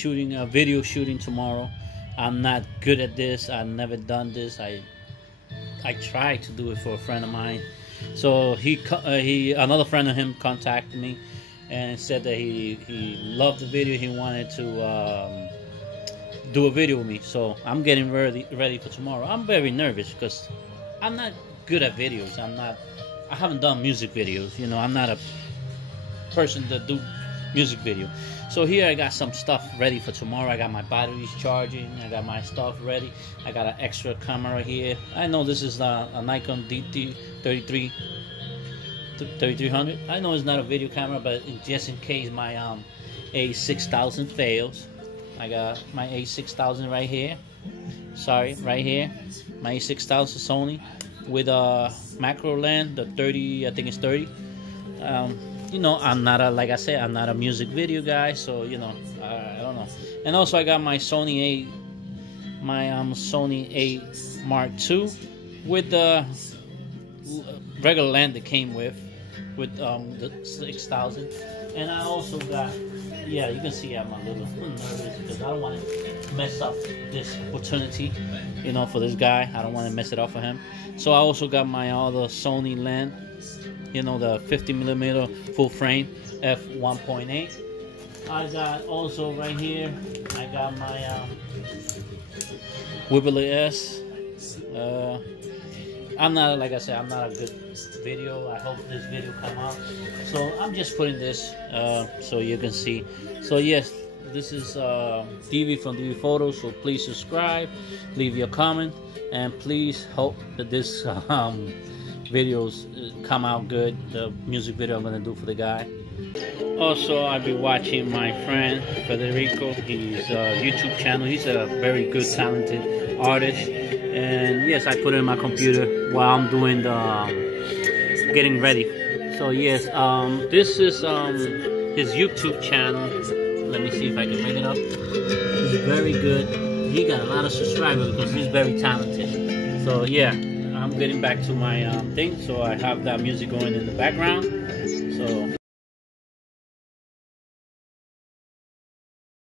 shooting a video shooting tomorrow. I'm not good at this. I've never done this. I tried to do it for a friend of mine. So another friend of him contacted me and said that he loved the video. He wanted to do a video with me. So I'm getting ready for tomorrow. I'm very nervous because I'm not good at videos. I haven't done music videos. You know, I'm not a person that do music video. So here I got some stuff ready for tomorrow. I got my batteries charging. I got my stuff ready. I got an extra camera here. I know this is a Nikon DT3300. I know it's not a video camera, but just in case my A6000 fails, I got my A6000 right here. Sorry, right here. My A6000 Sony with a macro lens, the 30. I think it's 30. You know, I'm not like I said, I'm not a music video guy, so you know, I don't know. And also I got my Sony A Mark II with the regular lens that came with the 6000. And I also got, yeah, you can see I'm a little nervous because I don't want to mess up this opportunity, you know, for this guy. I don't want to mess it up for him. So I also got my other Sony lens, you know, the 50mm full frame f1.8. I got also right here, I got my Wibbly S. I'm not, like I said, I'm not a good video. I hope this video come out. So I'm just putting this so you can see. So yes, this is DV from DV Photos. So please subscribe, leave your comment, and please hope that this videos come out good. The music video I'm gonna do for the guy. Also, I'll be watching my friend Federico. He's YouTube channel. He's a very good, talented artist. And yes, I put it in my computer while I'm doing the getting ready. So yes, this is his YouTube channel. Let me see if I can bring it up. He's very good. He got a lot of subscribers because he's very talented. So yeah, I'm getting back to my thing. So I have that music going in the background. So